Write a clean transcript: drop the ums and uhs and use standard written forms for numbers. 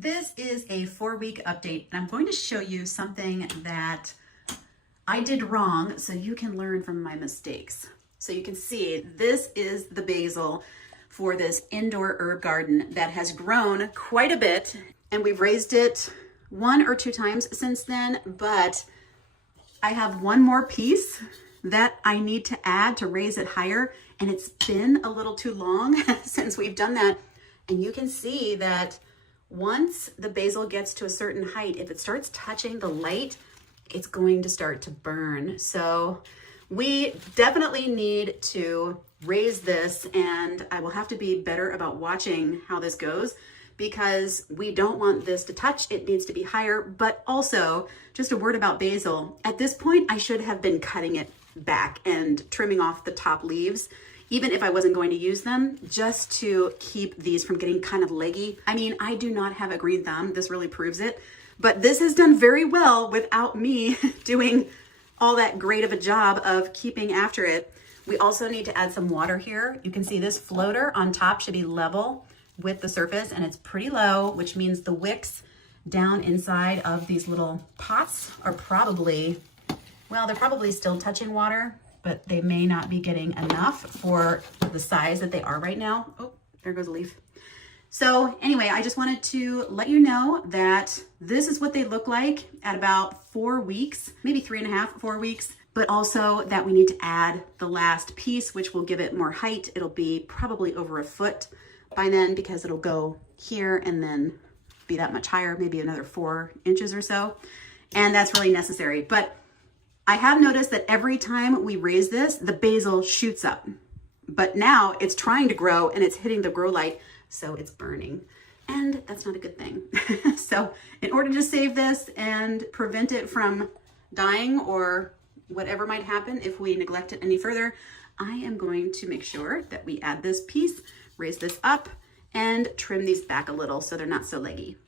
This is a 4-week update, and I'm going to show you something that I did wrong so you can learn from my mistakes. So you can see this is the basil for this indoor herb garden that has grown quite a bit, and we've raised it 1 or 2 times since then, but I have one more piece that I need to add to raise it higher, and it's been a little too long since we've done that. And you can see that once the basil gets to a certain height, if it starts touching the light, it's going to start to burn. So we definitely need to raise this, and I will have to be better about watching how this goes because we don't want this to touch. It needs to be higher. But also, just a word about basil. At this point, I should have been cutting it back and trimming off the top leaves, even if I wasn't going to use them, just to keep these from getting kind of leggy. I mean, I do not have a green thumb. This really proves it. But this has done very well without me doing all that great of a job of keeping after it. We also need to add some water here. You can see this floater on top should be level with the surface, and it's pretty low, which means the wicks down inside of these little pots are probably, well, they're probably still touching water, but they may not be getting enough for the size that they are right now. Oh, there goes a leaf. So anyway, I just wanted to let you know that this is what they look like at about 4 weeks, maybe 3.5, 4 weeks, but also that we need to add the last piece, which will give it more height. It'll be probably over 1 foot by then because it'll go here and then be that much higher, maybe another 4 inches or so. And that's really necessary. But I have noticed that every time we raise this, the basil shoots up. But now it's trying to grow and it's hitting the grow light, so it's burning. And that's not a good thing. So in order to save this and prevent it from dying or whatever might happen if we neglect it any further, I am going to make sure that we add this piece, raise this up, and trim these back a little so they're not so leggy.